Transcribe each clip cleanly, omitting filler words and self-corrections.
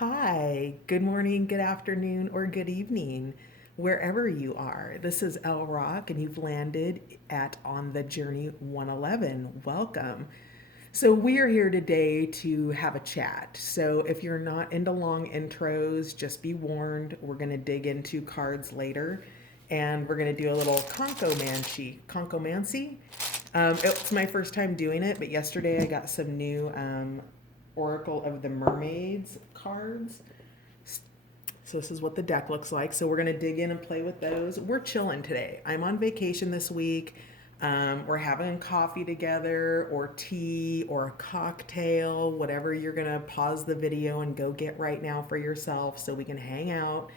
Hi, good morning, good afternoon, or good evening, wherever you are. This is El Rock, and you've landed at On the Journey 111. Welcome. So, we are here today to have a chat. So, if you're not into long intros, just be warned, we're going to dig into cards later, and we're going to do a little concomancy. It's my first time doing it, but yesterday I got some new Oracle of the Mermaids cards. So this is what the deck looks like. So we're gonna dig in and play with those. We're chilling today. I'm on vacation this week. We're having coffee together, or tea, or a cocktail, whatever you're gonna pause the video and go get right now for yourself, so we can hang out.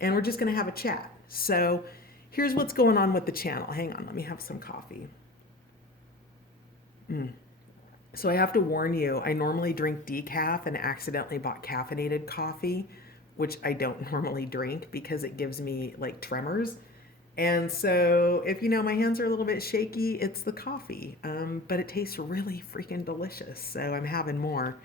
And we're just gonna have a chat. So here's what's going on with the channel. Hang on, let me have some coffee. So I have to warn you, I normally drink decaf and accidentally bought caffeinated coffee, which I don't normally drink because it gives me like tremors. And so if you know my hands are a little bit shaky, it's the coffee. But it tastes really freaking delicious. So I'm having more.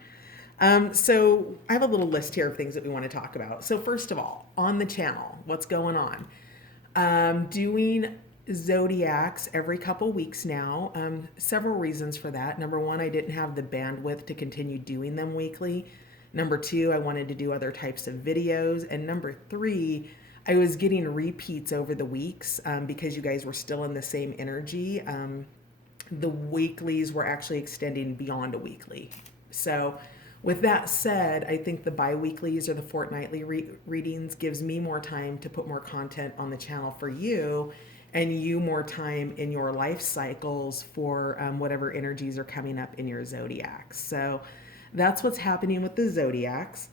So I have a little list here of things that we want to talk about. So first of all, on the channel, what's going on? Doing zodiacs every couple weeks now. Several reasons for that. Number one, I didn't have the bandwidth to continue doing them weekly. Number two, I wanted to do other types of videos. And number three, I was getting repeats over the weeks because you guys were still in the same energy. The weeklies were actually extending beyond a weekly. So, with that said, I think the bi-weeklies or the fortnightly readings gives me more time to put more content on the channel for you, and you more time in your life cycles for whatever energies are coming up in your zodiacs. So that's what's happening with the zodiacs.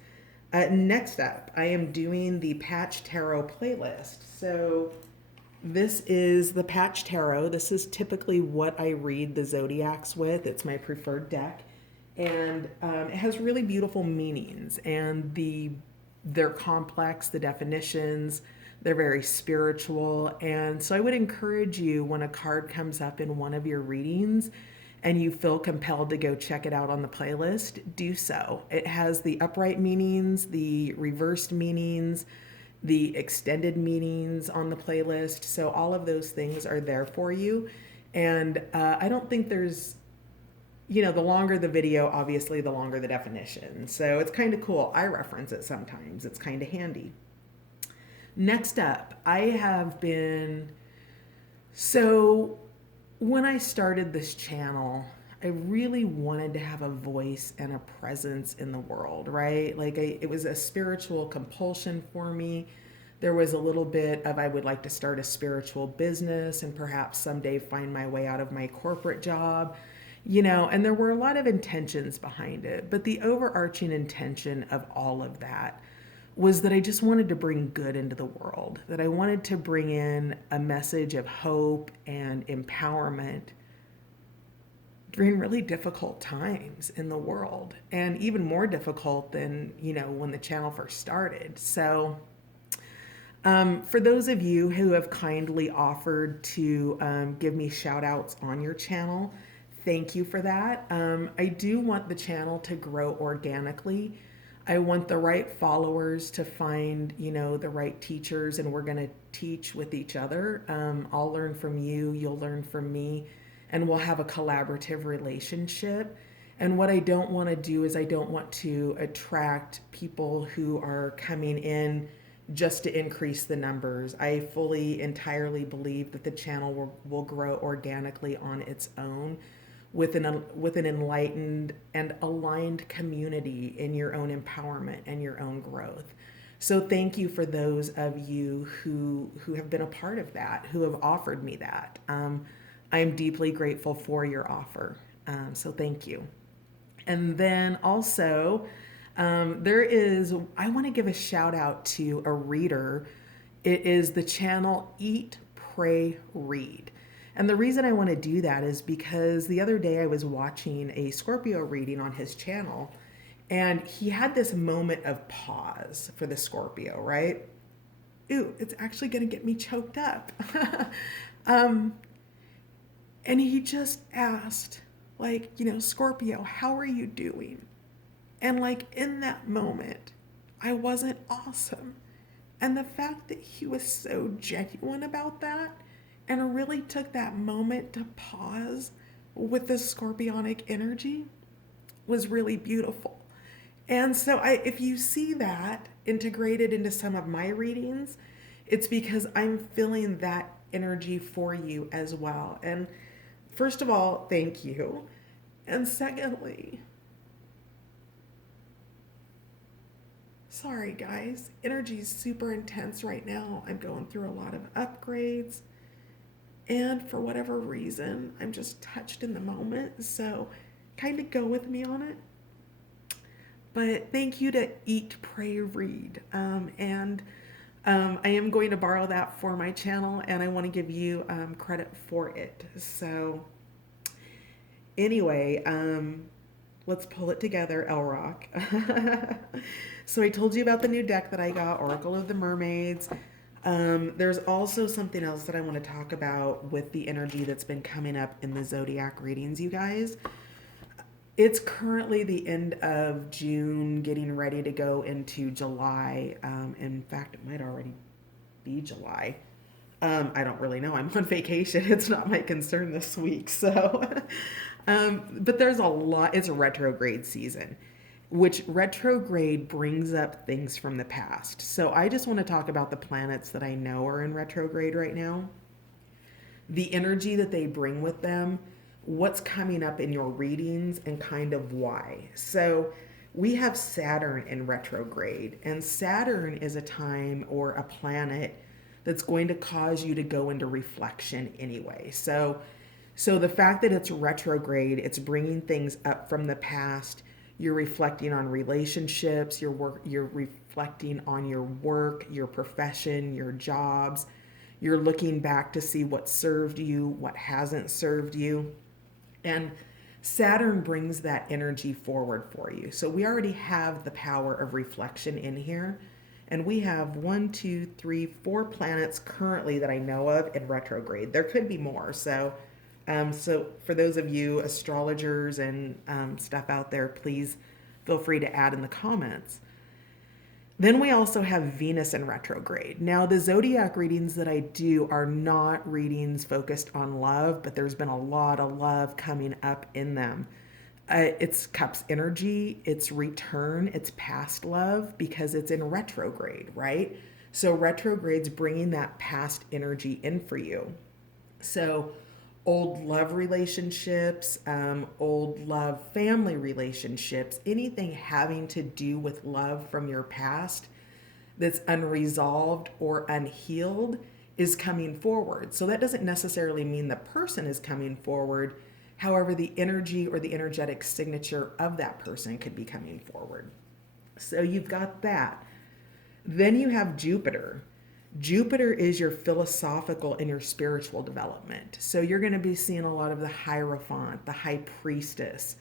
Next up, I am doing the Patch Tarot playlist. So this is the Patch Tarot. This is typically what I read the zodiacs with. It's my preferred deck, and it has really beautiful meanings. And they're complex. The definitions, they're very spiritual. And so I would encourage you, when a card comes up in one of your readings and you feel compelled to go check it out on the playlist, do so. It has the upright meanings, the reversed meanings, the extended meanings on the playlist. So all of those things are there for you. And I don't think there's, the longer the video, obviously, the longer the definition. So it's kind of cool. I reference it sometimes, it's kind of handy. Next up, I have been. So when I started this channel, I really wanted to have a voice and a presence in the world, right? It was a spiritual compulsion for me. There was a little bit of, I would like to start a spiritual business and perhaps someday find my way out of my corporate job, and there were a lot of intentions behind it. But the overarching intention of all of that was that I just wanted to bring good into the world, that I wanted to bring in a message of hope and empowerment during really difficult times in the world, and even more difficult than, when the channel first started. So, for those of you who have kindly offered to give me shout outs on your channel, thank you for that. I do want the channel to grow organically. I want the right followers to find, the right teachers, and we're going to teach with each other. I'll learn from you, you'll learn from me, and we'll have a collaborative relationship. And what I don't want to do is I don't want to attract people who are coming in just to increase the numbers. I fully, entirely believe that the channel will grow organically on its own with an enlightened and aligned community in your own empowerment and your own growth. So thank you for those of you who have been a part of that, who have offered me that. I'm deeply grateful for your offer. So thank you. And then also, I want to give a shout out to a reader. It is the channel Eat, Pray, Read. And the reason I want to do that is because the other day I was watching a Scorpio reading on his channel, and he had this moment of pause for the Scorpio, right? Ooh, it's actually going to get me choked up. um, and he just asked, Scorpio, how are you doing? And in that moment, I wasn't awesome. And the fact that he was so genuine about that and really took that moment to pause with the scorpionic energy was really beautiful. And so if you see that integrated into some of my readings, it's because I'm feeling that energy for you as well. And first of all, thank you. And secondly, sorry guys, energy is super intense right now. I'm going through a lot of upgrades. And for whatever reason, I'm just touched in the moment. So kind of go with me on it. But thank you to Eat, Pray, Read. I am going to borrow that for my channel, and I want to give you credit for it. So anyway, let's pull it together, L Rock. So I told you about the new deck that I got, Oracle of the Mermaids. There's also something else that I want to talk about with the energy that's been coming up in the zodiac readings, you guys. It's currently the end of June, getting ready to go into July. In fact, it might already be July. I don't really know. I'm on vacation. It's not my concern this week. So, but there's a lot. It's a retrograde season, which retrograde brings up things from the past. So I just want to talk about the planets that I know are in retrograde right now, the energy that they bring with them, what's coming up in your readings, and kind of why. So we have Saturn in retrograde, and Saturn is a time or a planet that's going to cause you to go into reflection anyway. So the fact that it's retrograde, it's bringing things up from the past. You're reflecting on relationships, you're reflecting on your work, your profession, your jobs. You're looking back to see what served you, what hasn't served you. And Saturn brings that energy forward for you. So we already have the power of reflection in here. And we have 4 planets currently that I know of in retrograde. There could be more. So for those of you astrologers and stuff out there, please feel free to add in the comments. Then we also have Venus in retrograde. Now, the zodiac readings that I do are not readings focused on love, but there's been a lot of love coming up in them. It's Cups energy, it's return, it's past love because it's in retrograde, right? So retrograde's bringing that past energy in for you. So old love relationships, old love family relationships, anything having to do with love from your past that's unresolved or unhealed is coming forward. So that doesn't necessarily mean the person is coming forward. However, the energy or the energetic signature of that person could be coming forward. So you've got that. Then you have Jupiter. Jupiter is your philosophical and your spiritual development. So you're going to be seeing a lot of the Hierophant, the High Priestess,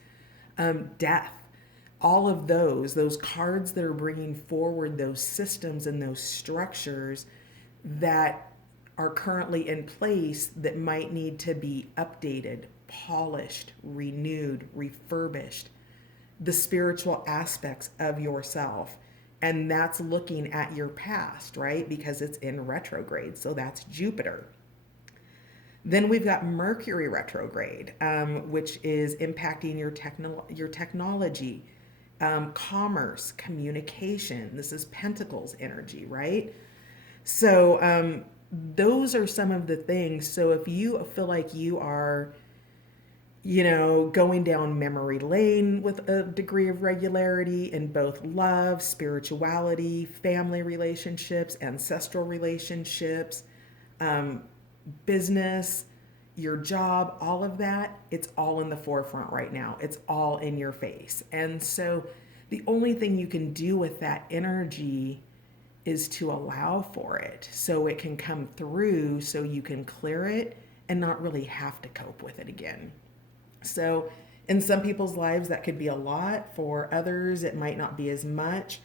death, all of those cards that are bringing forward those systems and those structures that are currently in place that might need to be updated, polished, renewed, refurbished, the spiritual aspects of yourself. And that's looking at your past, right? Because it's in retrograde. So that's Jupiter. Then we've got Mercury retrograde, which is impacting your technology, commerce, communication. This is Pentacles energy, right? So those are some of the things. So if you feel like you are going down memory lane with a degree of regularity in both love, spirituality, family relationships, ancestral relationships, business, your job, all of that, it's all in the forefront right now. It's all in your face. And so the only thing you can do with that energy is to allow for it so it can come through, so you can clear it and not really have to cope with it again. So in some people's lives, that could be a lot. For others, it might not be as much.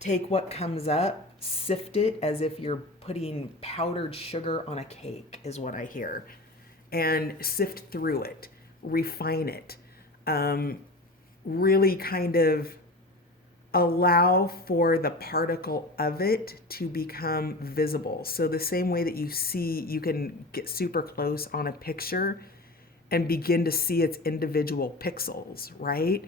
Take what comes up, sift it as if you're putting powdered sugar on a cake, is what I hear. And sift through it, refine it. Really kind of allow for the particle of it to become visible. So the same way that you can get super close on a picture and begin to see its individual pixels, right?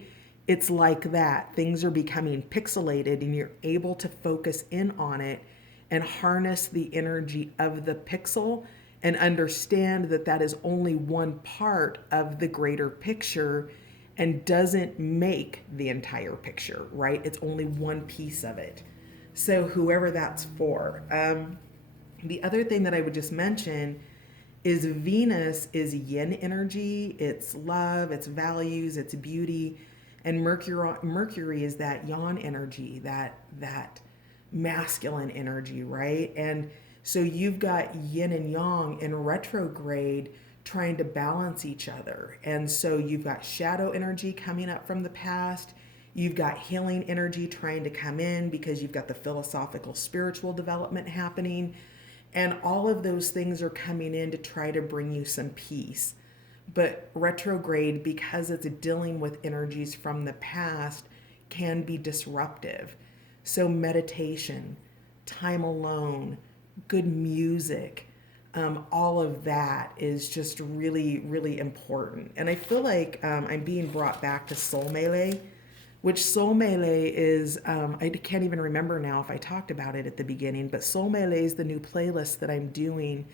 It's like that. Things are becoming pixelated and you're able to focus in on it and harness the energy of the pixel and understand that that is only one part of the greater picture and doesn't make the entire picture, right? It's only one piece of it. So whoever that's for. The other thing that I would just mention is Venus is yin energy. It's love, it's values, it's beauty. And Mercury is that yang energy, that masculine energy, right? And so you've got yin and yang in retrograde trying to balance each other. And so you've got shadow energy coming up from the past. You've got healing energy trying to come in because you've got the philosophical, spiritual development happening. And all of those things are coming in to try to bring you some peace. But retrograde, because it's dealing with energies from the past, can be disruptive. So meditation, time alone, good music, all of that is just really, really important. And I feel like I'm being brought back to Soul Mele, which Soul Mele is, I can't even remember now if I talked about it at the beginning, but Soul Mele is the new playlist that I'm doing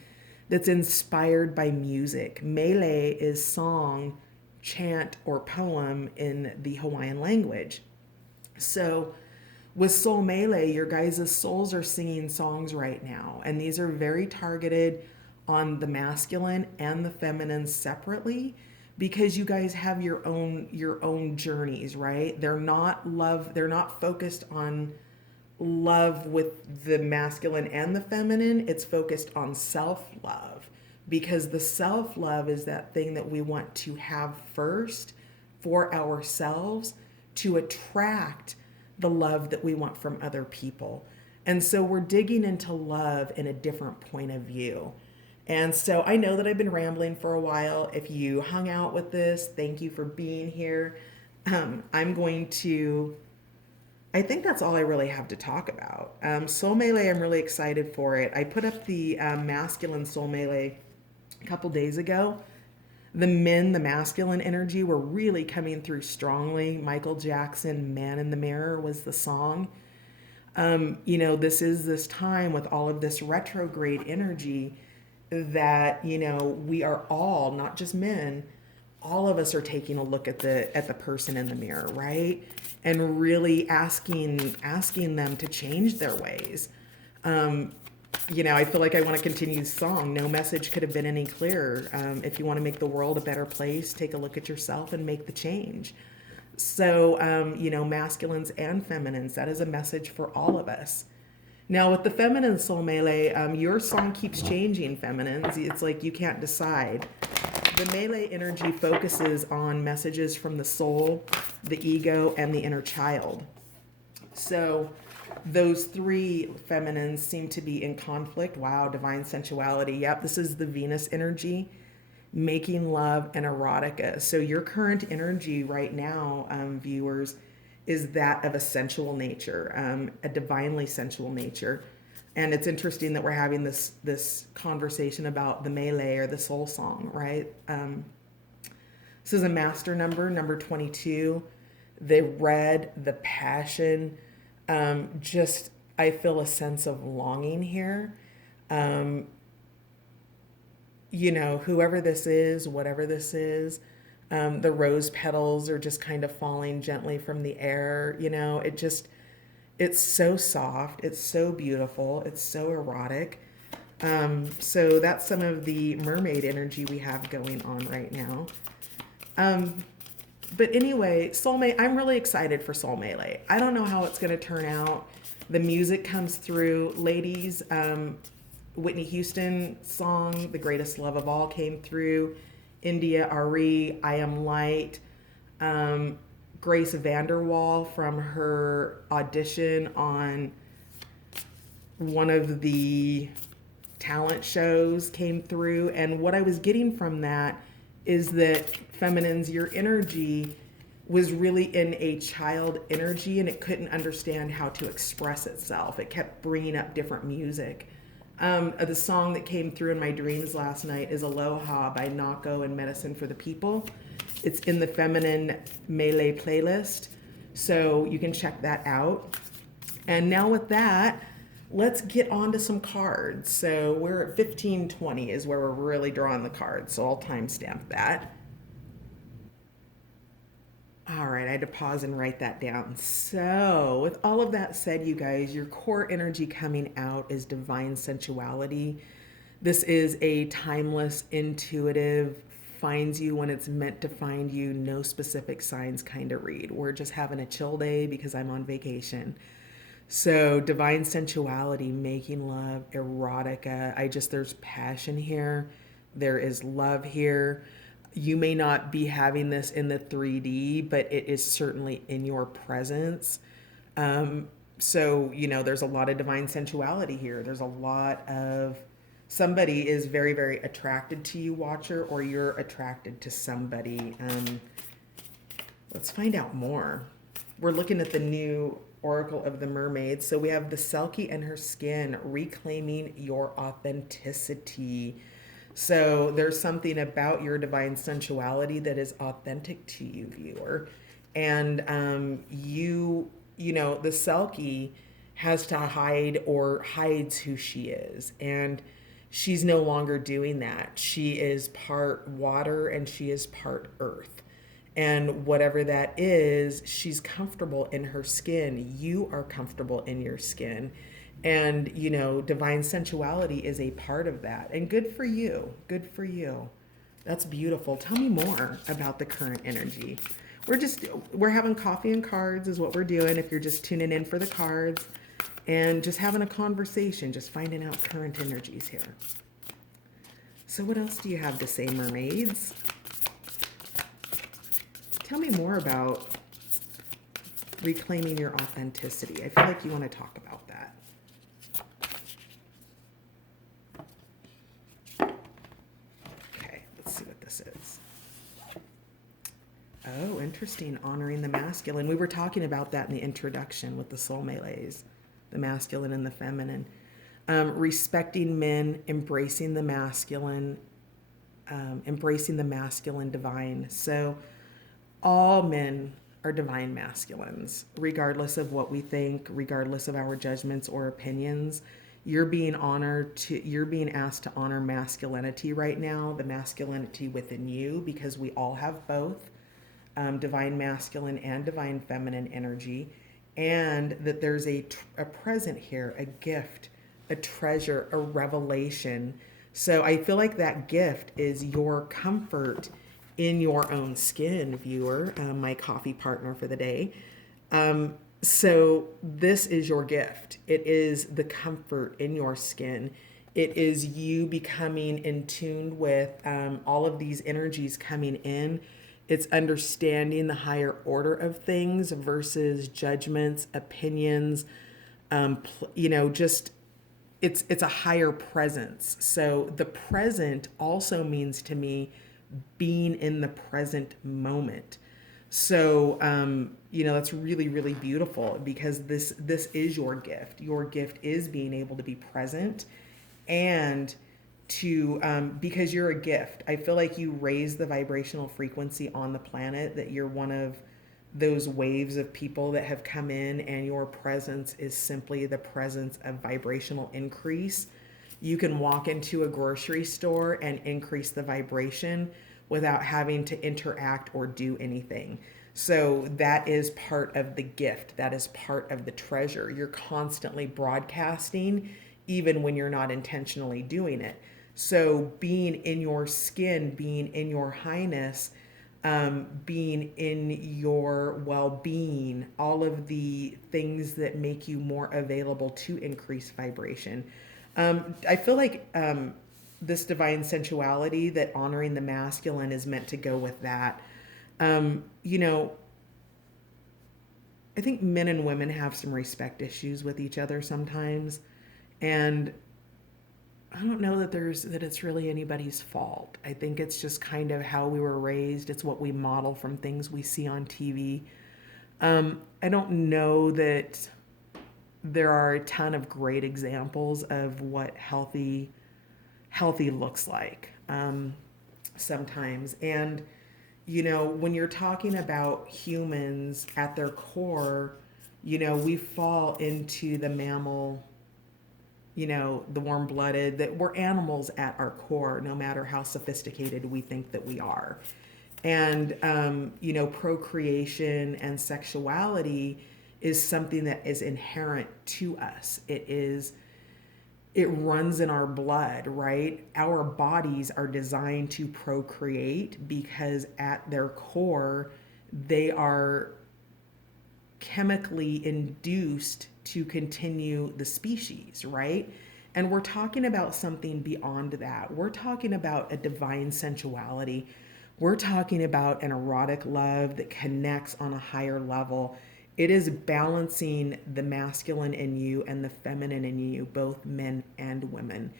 that's inspired by music. Mele is song, chant, or poem in the Hawaiian language. So with Soul Mele, your guys' souls are singing songs right now, and these are very targeted on the masculine and the feminine separately because you guys have your own journeys, right? They're not focused on love with the masculine and the feminine. It's focused on self-love because the self-love is that thing that we want to have first for ourselves to attract the love that we want from other people. And so we're digging into love in a different point of view. And so I know that I've been rambling for a while. If you hung out with this, thank you for being here. I think that's all I really have to talk about. Soul Mele, I'm really excited for it. I put up the masculine Soul Mele a couple days ago. The masculine energy were really coming through strongly. Michael Jackson, Man in the Mirror was the song. This is this time with all of this retrograde energy that, we are all, not just men, all of us are taking a look at the person in the mirror, right? And really asking them to change their ways. I feel like I want to continue the song. No message could have been any clearer. If you want to make the world a better place, take a look at yourself and make the change. So, masculines and feminines, that is a message for all of us. Now, with the feminine Soul Mele, your song keeps changing, feminines. It's like you can't decide. The Mele energy focuses on messages from the soul, the ego, and the inner child. So those three feminines seem to be in conflict. Wow, divine sensuality. Yep, this is the Venus energy, making love and erotica. So your current energy right now, viewers, is that of a sensual nature, a divinely sensual nature. And it's interesting that we're having this conversation about the Mele or the soul song, right? This is a master number 22. The red, the passion, I feel a sense of longing here. Whoever this is, whatever this is, the rose petals are just kind of falling gently from the air. It's so soft. It's so beautiful. It's so erotic. So that's some of the mermaid energy we have going on right now. But anyway, Soul Mele, I'm really excited for Soul Mele. I don't know how it's going to turn out. The music comes through. Ladies, Whitney Houston song, The Greatest Love of All, came through. India Ari, I Am Light. Grace Vanderwall from her audition on one of the talent shows came through. And what I was getting from that is that feminines, your energy was really in a child energy, and it couldn't understand how to express itself. It kept bringing up different music. The song that came through in my dreams last night is Aloha by Nako and Medicine for the People. It's in the Feminine Mele playlist, so you can check that out. And now with that, let's get on to some cards. So we're at 15:20 is where we're really drawing the cards, so I'll timestamp that. All right, I had to pause and write that down. So, with all of that said, you guys, your core energy coming out is divine sensuality. This is a timeless, intuitive, finds you when it's meant to find you, no specific signs kind of read. We're just having a chill day because I'm on vacation. So, divine sensuality, making love, erotica. There's passion here. There is love here. You may not be having this in the 3D, but it is certainly in your presence. There's a lot of divine sensuality here. There's a lot of somebody is very, very attracted to you, watcher, or you're attracted to somebody. Let's find out more. We're looking at the new Oracle of the Mermaids. So we have the Selkie and her skin, reclaiming your authenticity. So there's something about your divine sensuality that is authentic to you, viewer. And the Selkie has to hide or hides who she is. And she's no longer doing that. She is part water and she is part earth. And whatever that is, she's comfortable in her skin. You are comfortable in your skin. And, divine sensuality is a part of that. And good for you. Good for you. That's beautiful. Tell me more about the current energy. We're having coffee and cards is what we're doing if you're just tuning in for the cards. And just having a conversation, just finding out current energies here. So what else do you have to say, mermaids? Tell me more about reclaiming your authenticity. I feel like you want to talk about that. Okay, let's see what this is. Oh, interesting. Honoring the masculine. We were talking about that in the introduction with the soul melees, the masculine and the feminine. Respecting men, embracing the masculine divine. So all men are divine masculines, regardless of what we think, regardless of our judgments or opinions. You're being asked to honor masculinity right now, the masculinity within you, because we all have both, divine masculine and divine feminine energy, and that there's a present here, a gift, a treasure, a revelation. So I feel like that gift is your comfort in your own skin, viewer, my coffee partner for the day. So this is your gift. It is the comfort in your skin. It is you becoming in tune with all of these energies coming in. It's understanding the higher order of things versus judgments, opinions, it's a higher presence. So the present also means to me being in the present moment. So, that's really, really beautiful because this is your gift. Your gift is being able to be present and because you're a gift. I feel like you raise the vibrational frequency on the planet, that you're one of those waves of people that have come in, and your presence is simply the presence of vibrational increase. You can walk into a grocery store and increase the vibration without having to interact or do anything. So that is part of the gift. That is part of the treasure. You're constantly broadcasting, even when you're not intentionally doing it. So being in your skin, being in your highness, being in your well-being, all of the things that make you more available to increase vibration. I feel like this divine sensuality, that honoring the masculine is meant to go with that. I think men and women have some respect issues with each other sometimes. And I don't know that it's really anybody's fault. I think it's just kind of how we were raised. It's what we model from things we see on TV. I don't know that there are a ton of great examples of what healthy looks like sometimes. And when you're talking about humans at their core, we fall into the mammal, the warm blooded, that we're animals at our core, no matter how sophisticated we think that we are. And, procreation and sexuality is something that is inherent to us. It runs in our blood, right? Our bodies are designed to procreate because at their core, they are chemically induced to continue the species, right? And we're talking about something beyond that. We're talking about a divine sensuality. We're talking about an erotic love that connects on a higher level. It is balancing the masculine in you and the feminine in you, both men and women.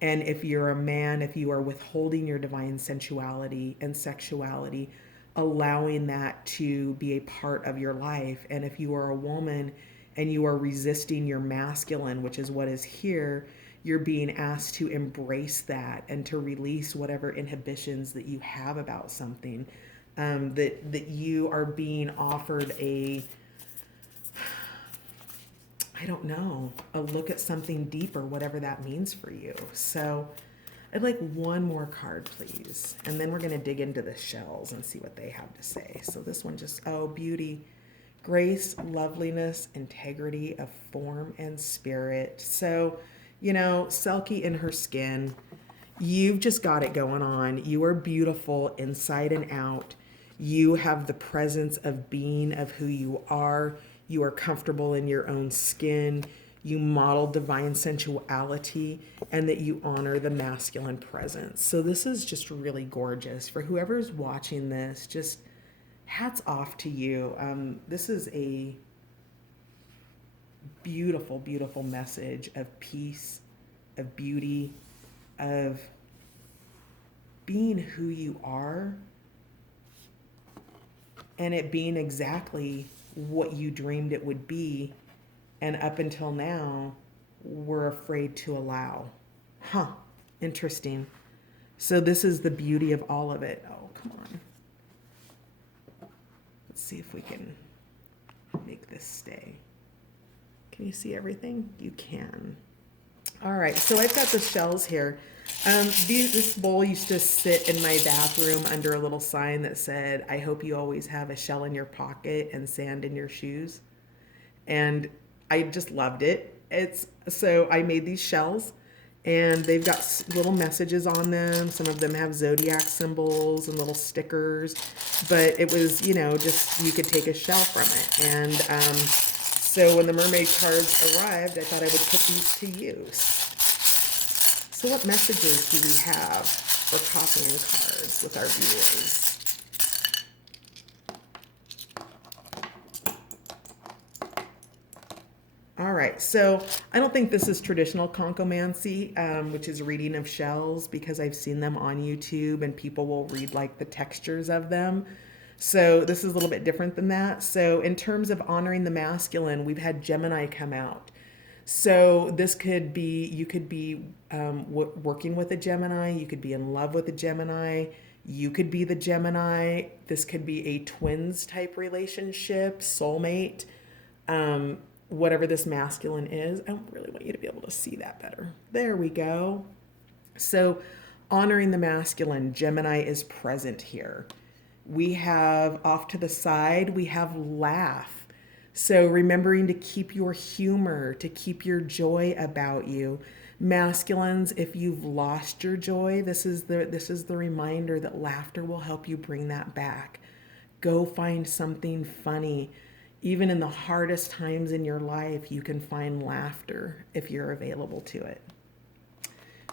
And if you're a man, if you are withholding your divine sensuality and sexuality, allowing that to be a part of your life. And if you are a woman and you are resisting your masculine, which is what is here, you're being asked to embrace that and to release whatever inhibitions that you have about something. That you are being offered I don't know, a look at something deeper, whatever that means for you. So I'd like one more card, please. And then we're going to dig into the shells and see what they have to say. So this one beauty, grace, loveliness, integrity of form and spirit. So, Selkie in her skin, you've just got it going on. You are beautiful inside and out. You have the presence of being of who you are. You are comfortable in your own skin. You model divine sensuality, and that you honor the masculine presence. So this is just really gorgeous. For whoever's watching this, just hats off to you. This is a beautiful, beautiful message of peace, of beauty, of being who you are, and it being exactly what you dreamed it would be, and up until now we're afraid to allow. Interesting. So this is the beauty of all of it. Oh, come on, let's see if we can make this stay. Can you see everything? You can. All right, so I've got the shells here. This bowl used to sit in my bathroom under a little sign that said, "I hope you always have a shell in your pocket and sand in your shoes." And I just loved it. So I made these shells, and they've got little messages on them. Some of them have zodiac symbols and little stickers, but it was, just you could take a shell from it. And so when the mermaid cards arrived, I thought I would put these to use. So what messages do we have for coffee and cards with our viewers? All right, so I don't think this is traditional conchomancy, which is reading of shells, because I've seen them on YouTube and people will read like the textures of them. So this is a little bit different than that. So in terms of honoring the masculine, we've had Gemini come out. So this could be, you could be working with a Gemini, you could be in love with a Gemini, you could be the Gemini. This could be a twins type relationship, soulmate, whatever this masculine is. I really want you to be able to see that better. There we go. So honoring the masculine, Gemini is present here. We have off to the side, we have laugh. So remembering to keep your humor, to keep your joy about you. Masculines, if you've lost your joy, this is the reminder that laughter will help you bring that back. Go find something funny. Even in the hardest times in your life, you can find laughter if you're available to it.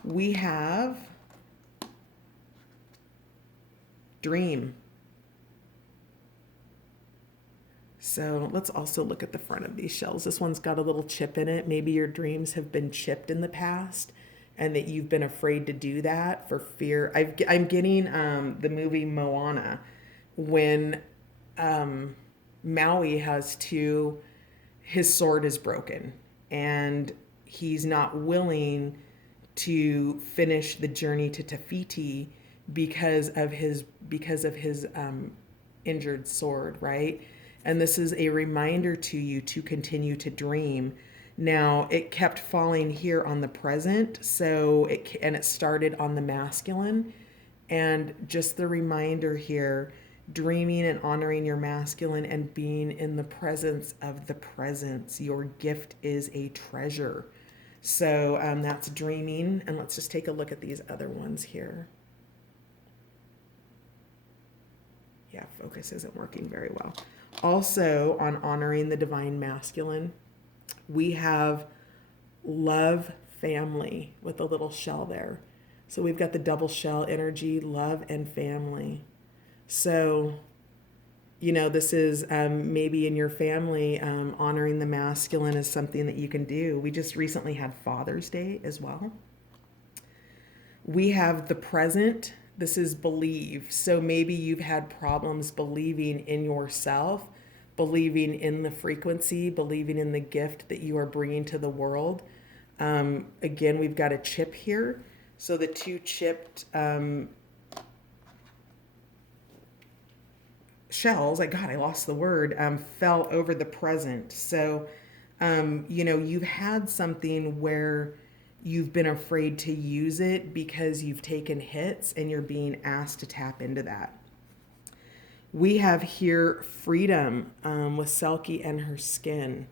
We have dream. So let's also look at the front of these shells. This one's got a little chip in it. Maybe your dreams have been chipped in the past, and that you've been afraid to do that for fear. I'm getting the movie Moana, when Maui has to, his sword is broken, and he's not willing to finish the journey to Tafiti because of his injured sword, right? And this is a reminder to you to continue to dream. Now, it kept falling here on the present, so it started on the masculine, and just the reminder here, dreaming and honoring your masculine and being in the presence of the presence. Your gift is a treasure. So that's dreaming. And let's just take a look at these other ones here. Yeah, focus isn't working very well. Also, on honoring the divine masculine, we have love family with a little shell there. So we've got the double shell energy, love and family. So, this is maybe in your family, honoring the masculine is something that you can do. We just recently had Father's Day as well. We have the present. This is believe. So maybe you've had problems believing in yourself, believing in the frequency, believing in the gift that you are bringing to the world. Again, we've got a chip here. So the two chipped shells, I lost the word, fell over the present. So, you've had something where you've been afraid to use it because you've taken hits, and you're being asked to tap into that. We have here freedom with Selkie and her skin.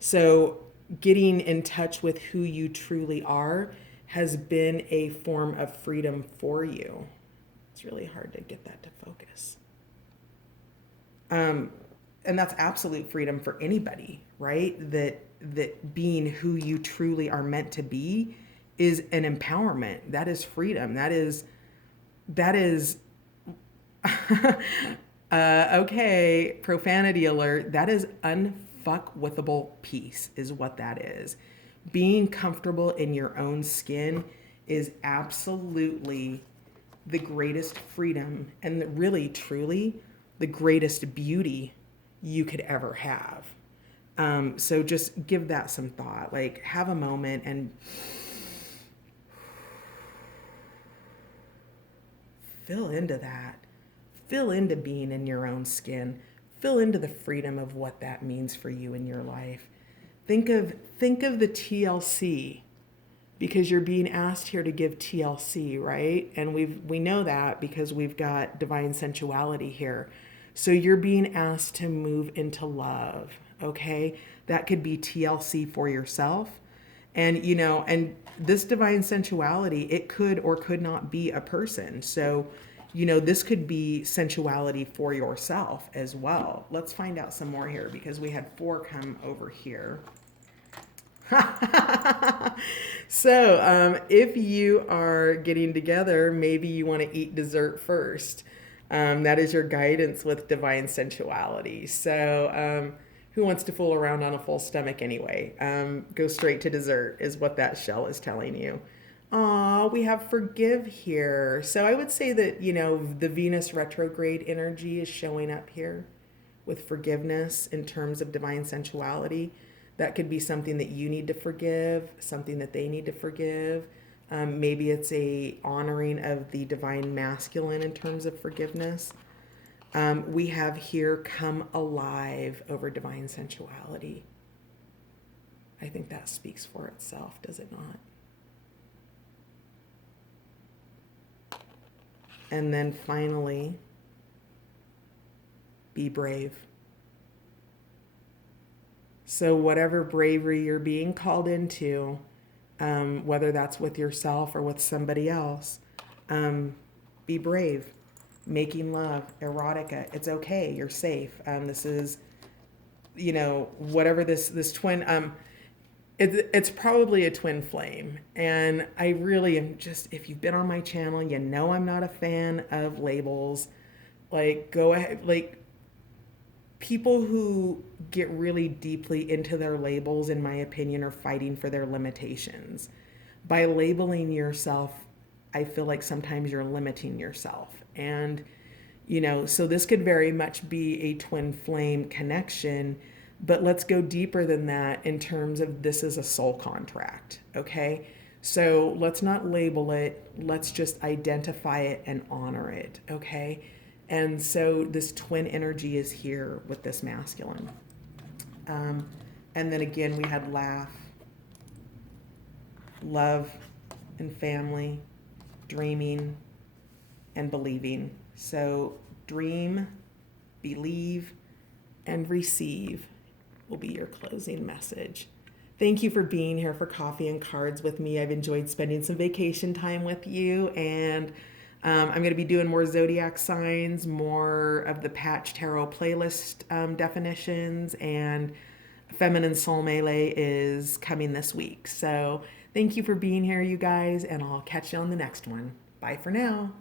So getting in touch with who you truly are has been a form of freedom for you. It's really hard to get that to focus. And that's absolute freedom for anybody, right? That being who you truly are meant to be is an empowerment. That is freedom. That is okay, profanity alert. That is unfuckwithable peace is what that is. Being comfortable in your own skin is absolutely the greatest freedom, and really, truly, the greatest beauty you could ever have. So just give that some thought. Like, have a moment and fill into that. Fill into being in your own skin. Fill into the freedom of what that means for you in your life. Think of the TLC, because you're being asked here to give TLC, right? And we know that because we've got divine sensuality here. So you're being asked to move into love, okay? That could be TLC for yourself. And, and this divine sensuality, it could or could not be a person. So, this could be sensuality for yourself as well. Let's find out some more here, because we had 4 come over here. So if you are getting together, maybe you want to eat dessert first. That is your guidance with divine sensuality. So who wants to fool around on a full stomach anyway? Go straight to dessert is what that shell is telling you. Aw, we have forgive here. So I would say that, the Venus retrograde energy is showing up here with forgiveness in terms of divine sensuality. That could be something that you need to forgive, something that they need to forgive. Maybe it's a honoring of the divine masculine in terms of forgiveness. We have here come alive over divine sensuality. I think that speaks for itself, does it not? And then finally, be brave. So whatever bravery you're being called into, whether that's with yourself or with somebody else, be brave. Making love, erotica, it's okay, you're safe. This is, whatever this twin, it's probably a twin flame. And I really am just, if you've been on my channel, I'm not a fan of labels. Like, go ahead, like, people who get really deeply into their labels, in my opinion, are fighting for their limitations. by labeling yourself, I feel like sometimes you're limiting yourself. And, so this could very much be a twin flame connection, but let's go deeper than that in terms of this is a soul contract, okay? So let's not label it, let's just identify it and honor it, okay? And so this twin energy is here with this masculine. And then again, we had laugh, love, and family, dreaming, and believing. So dream, believe, and receive will be your closing message. Thank you for being here for Coffee and Cards with me. I've enjoyed spending some vacation time with you, and I'm going to be doing more zodiac signs, more of the Patch Tarot playlist definitions, and Feminine Soul Mele is coming this week. So thank you for being here, you guys, and I'll catch you on the next one. Bye for now.